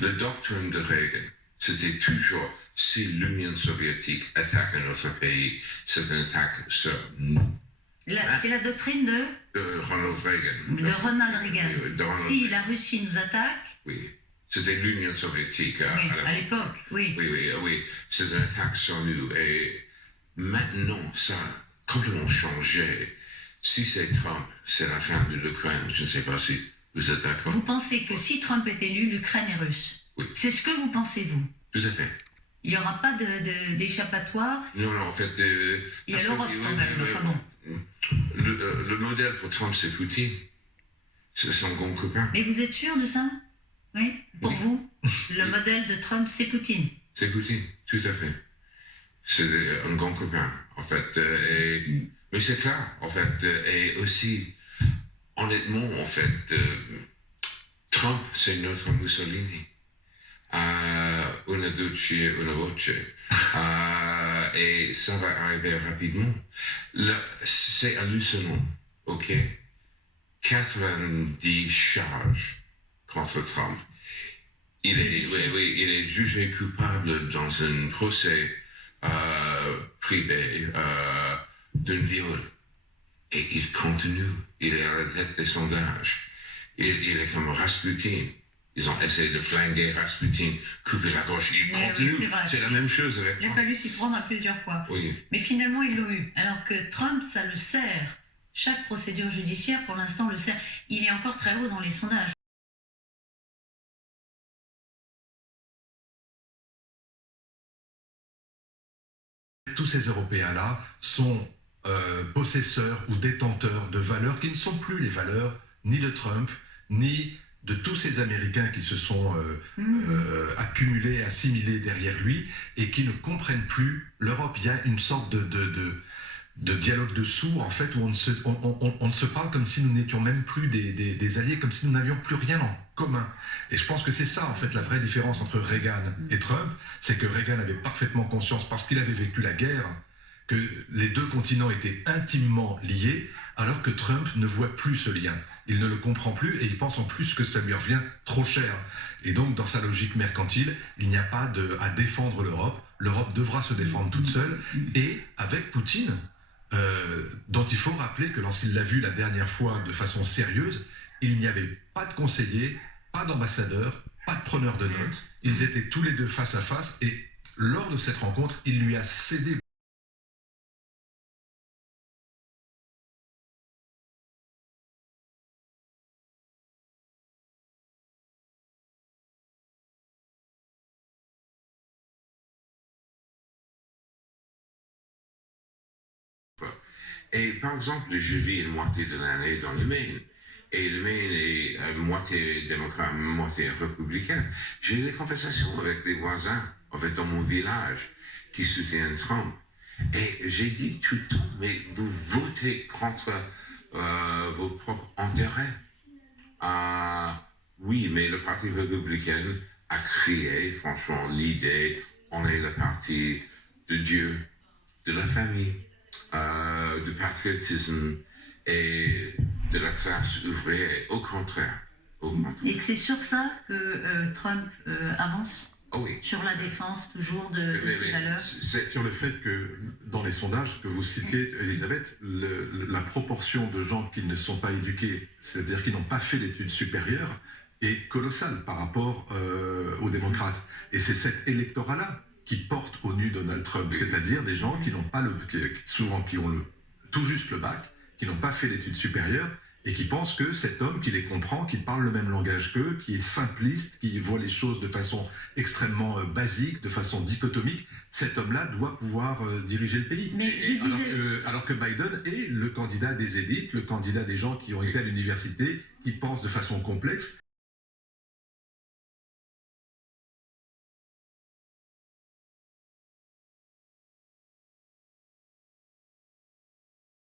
La doctrine de Reagan, c'était toujours, si l'Union soviétique attaque un autre pays, c'est une attaque sur nous. C'est la doctrine de Ronald Reagan. De Ronald Reagan. Si la Russie nous attaque... Oui, c'était l'Union soviétique à l'époque, oui. Oui, c'est une attaque sur nous. Et maintenant, ça a complètement changé. Si c'est Trump, c'est la fin de l'Ukraine. Je ne sais pas si vous êtes d'accord. Vous pensez que si Trump est élu, l'Ukraine est russe? Oui. C'est ce que vous pensez, vous? Tout à fait. Il n'y aura pas d'échappatoire? Non, en fait... il y a l'Europe quand même, enfin bon. Le modèle pour Trump, c'est Poutine. C'est son grand copain. Mais vous êtes sûr de ça? Oui. Pour vous, le modèle de Trump, c'est Poutine? C'est Poutine, tout à fait. C'est un grand copain, en fait. Mais c'est clair, en fait. Et aussi, honnêtement, en fait, Trump, c'est notre Mussolini. Una duce, una voce. Et ça va arriver rapidement. C'est hallucinant, ok? 90 charges contre Trump. Il est jugé coupable dans un procès privé d'un viol. Et il continue. Il est à la tête des sondages. Il est comme Rasputin. Ils ont essayé de flinguer Rasputin, couper la gorge. Il continue. Oui, c'est la même chose avec Trump. Il a fallu s'y prendre à plusieurs fois. Oui. Mais finalement, ils l'ont eu. Alors que Trump, ça le sert. Chaque procédure judiciaire, pour l'instant, le sert. Il est encore très haut dans les sondages. Tous ces Européens-là sont possesseurs ou détenteurs de valeurs qui ne sont plus les valeurs ni de Trump, ni de tous ces Américains qui se sont accumulés, assimilés derrière lui et qui ne comprennent plus l'Europe. Il y a une sorte de dialogue de sourds, en fait, où on ne se parle comme si nous n'étions même plus des alliés, comme si nous n'avions plus rien en commun. Et je pense que c'est ça, en fait, la vraie différence entre Reagan et Trump, c'est que Reagan avait parfaitement conscience, parce qu'il avait vécu la guerre, que les deux continents étaient intimement liés, alors que Trump ne voit plus ce lien. Il ne le comprend plus et il pense en plus que ça lui revient trop cher. Et donc, dans sa logique mercantile, il n'y a pas à défendre l'Europe. L'Europe devra se défendre toute seule. Et avec Poutine, dont il faut rappeler que lorsqu'il l'a vu la dernière fois de façon sérieuse, il n'y avait pas de conseiller, pas d'ambassadeur, pas de preneur de notes. Ils étaient tous les deux face à face et lors de cette rencontre, il lui a cédé. Et par exemple, je vis une moitié de l'année dans le Maine. Et le Maine est moitié démocrate, moitié républicain. J'ai des conversations avec des voisins, en fait, dans mon village, qui soutiennent Trump. Et j'ai dit tout le temps, mais vous votez contre vos propres intérêts. Oui, mais le Parti républicain a créé, franchement, l'idée, on est le parti de Dieu, de la famille. Du patriotisme et de la classe ouvrière, au contraire. Et c'est sur ça que Trump avance? Oui. Sur la défense, toujours, de ces valeurs? C'est sur le fait que, dans les sondages que vous citez, Elisabeth, la proportion de gens qui ne sont pas éduqués, c'est-à-dire qui n'ont pas fait d'études supérieures, est colossale par rapport aux démocrates. Et c'est cet électorat-là qui porte au nu Donald Trump, c'est-à-dire des gens qui n'ont pas souvent qui ont tout juste le bac, qui n'ont pas fait d'études supérieures et qui pensent que cet homme qui les comprend, qui parle le même langage qu'eux, qui est simpliste, qui voit les choses de façon extrêmement basique, de façon dichotomique, cet homme-là doit pouvoir diriger le pays. Alors que Biden est le candidat des élites, le candidat des gens qui ont été à l'université, qui pensent de façon complexe.